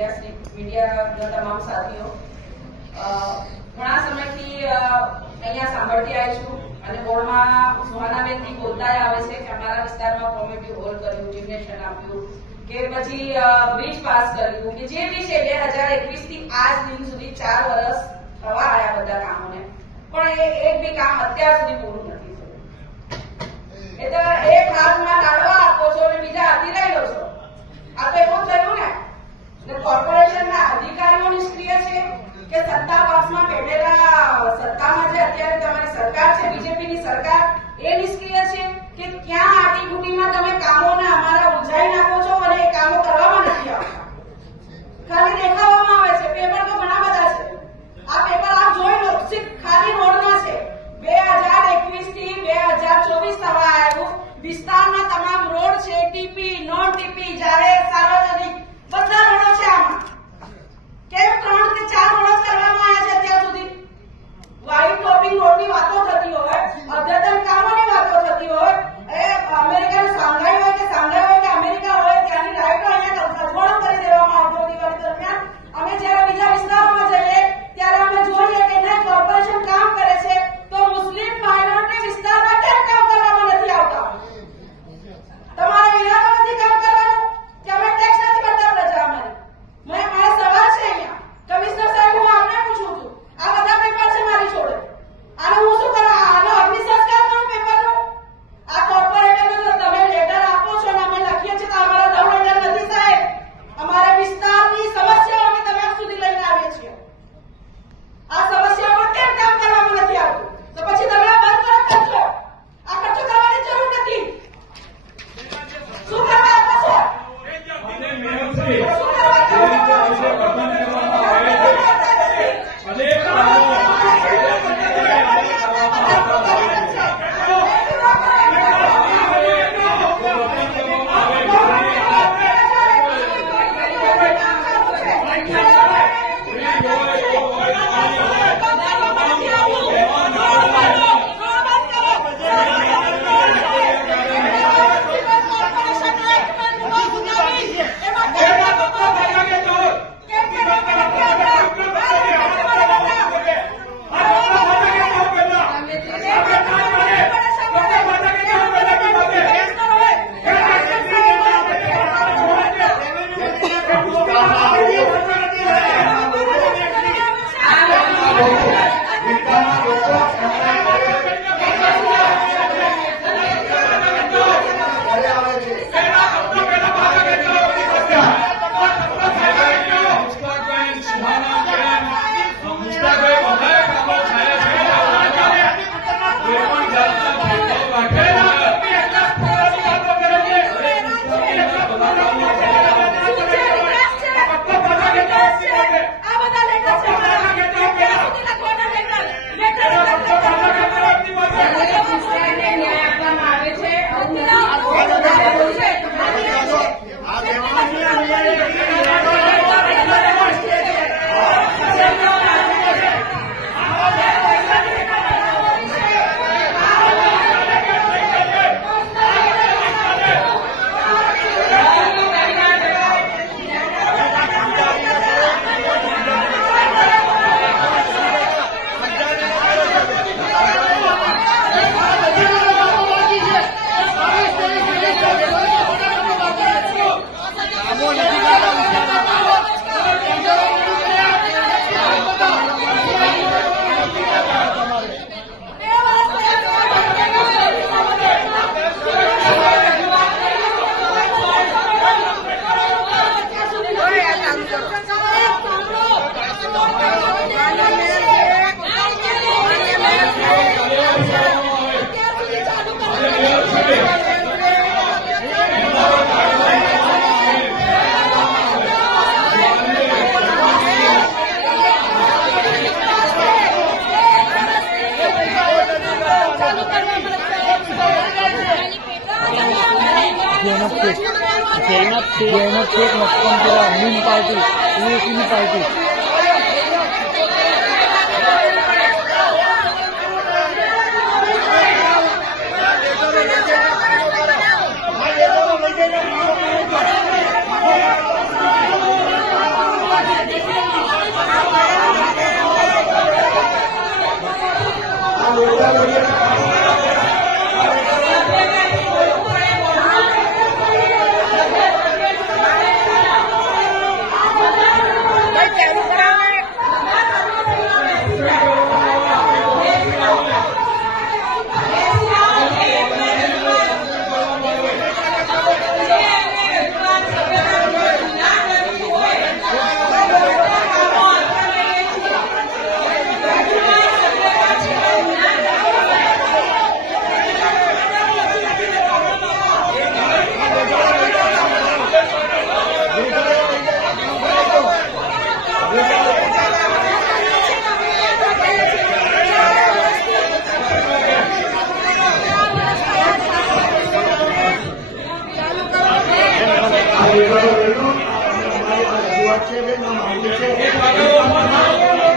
મીડિયાના તમામ સાથીઓ, ઘણા સમયથી અહીંયા સાંભળતી આવી છું અને બોર્ડમાં સુહાનાબેનથી બોલતા આવે છે કે અમારા વિસ્તારમાં કોમ્યુનિટી હોલ કર્યું, જિમ્નેશિયમ આપ્યું કે પછી બ્રિજ પાસ કર્યું કે જે બી છે 2021 થી આજ દિન સુધી 4 વર્ષ થવા આવ્યા બધા કામોને, પણ એક બી કામ અત્યાર સુધી પૂરું નથી થયું. એ તો એક હાથમાં લાડવા આપો છો અને બીજા હાથી લઈ લો છો. આ તો એવું થયું ને કોર્પોરેશનના અધિકારીઓ નિષ્ક્રિય છે કે સત્તા પક્ષમાં બેઠેલા સત્તામાં જે અત્યારે તમારી સરકાર છે, બીજેપીની સરકાર, એ નિષ્ક્રિય છે કે ક્યાં આટીઘૂટીમાં તમે કામોને અમારા ઉલઝાઈ નાખો છો અને એ કામો કરવામાં નથી આવતા, ખાલી દેખાવામાં આવે છે. પેપર તો ઘણા બધા છે, આ પેપર આપ જોઈ લો, ખાલી રોડના છે. 2021 થી 2024 થવા આવ્યું, વિસ્તારના તમામ રોડ છે, ટીપી, નોન ટીપી, જાહેર, સાર્વજનિક બધા રોડો છે. આમાં કેમ 3 કે 4 રોડ કરવામાં આવ્યા છે અત્યાર સુધી? વ્હાઇટ ટોપિંગ રોડની વાતો થતી હોય, અદ્યતન કામોની વાતો થતી હોય, એ અમેરિકાનું સાંઘાઈ હોય કે અમેરિકા હોય, ત્યાંની લાઈટો અહીંયા અજવાળો કરી દેવામાં આવતો દિવાળી દરમિયાન. અમે જ્યારે બીજા વિસ્તારોમાં જઈએ ત્યારે અમે જોઈએ કે નહીં, કોર્પોરેશન કામ કરે છે તો મુસ્લિમ માઇનોરિટી વિસ્તારમાં કેમ કામ કરવામાં નથી આવતા? તમારા વિરોધ નથી કામ કરવાનું કે અમે ટેક્સ નથી ભરતા પ્રજા અમારી? મારા સવાલ છે અહીંયા કમિશનર સાહેબ, હું આપને પૂછું છું, આ બધા પેપર છે મારી જોડે, આનો હું શું કરું? આનો અગ્નિ સંસ્કાર કરું પેપરનો? આ કોર્પોરેટરનો તમે લેટર આપો છો અને અમે લખીએ છીએ તો અમારા લવ લેટર નથી સાહેબ, અમારા વિસ્તારની સમસ્યાઓ અમે તમારા સુધી લઈને આવીએ છીએ. આ સમસ્યાઓ પર કેમ કામ કરવામાં નથી આવતું? તો પછી તમે આ બંધ કરો ખર્ચો. આ ખર્ચો કરવાની જરૂર નથી. શું કરવા આપો છો? શું કરવા जैनब शेख मक्कमपुरा मीन पार्टी की पार्टी વાત છે બેન, આ મામલો છે.